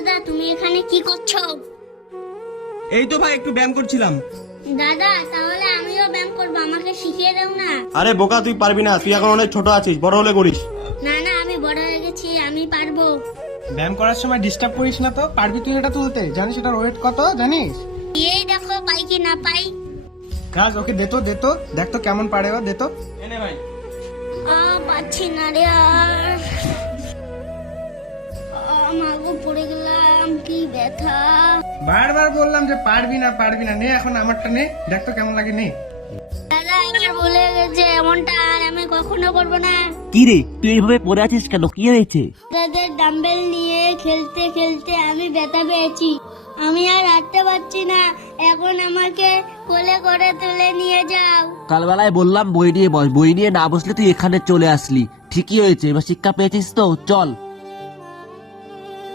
দাদা, তুমি এখানে কি করছো? এই তো ভাই একটু ব্যায়াম করছিলাম। দাদা, তাহলে আমিও ব্যায়াম করবো, আমাকে শিখিয়ে দাও না। আরে বোকা, তুই পারবি না, তুই এখন অনেক ছোট আছিস, বড় হলে করিস। না না, আমি বড় হয়ে গেছি, আমি পারবো। ব্যায়াম করার সময় ডিস্টার্ব করিস না তো। পারবি তুই এটা তুলতে? জানিস এটার ওয়েট কত জানিস? এই দেখো, পাই কি না পাই। কাজ ওকে দে তো দেখ তো কেমন পারে ও, দে তো। এনে ভাই। পাচ্ছি না রে আর। মাগো, পড়ে গেলাম, কি ব্যথা। বারবার বললাম যে পারবি না নে এখন আমারটা নে, দেখ তো কেমন লাগে, নে। দাদা, আমার ভুলে গেছে, এমনটা আর আমি কখনো করবো না। কি রে, তুই এইভাবে পড়ে আছিস কেন? কি হয়েছে? দাদা, ডাম্বেল নিয়ে খেলতে খেলতে আমি ব্যথা পেয়েছি, আমি আর হাঁটতে পারছি না। এখন আমাকে কোলে করে তুলে নিয়ে যাও। কালবেলায় বললাম বই নিয়ে বস, বই নিয়ে না বসলে তুই এখানে চলে আসলি। ঠিকই হয়েছে, এবার শিক্ষা পেয়েছিস তো, চল।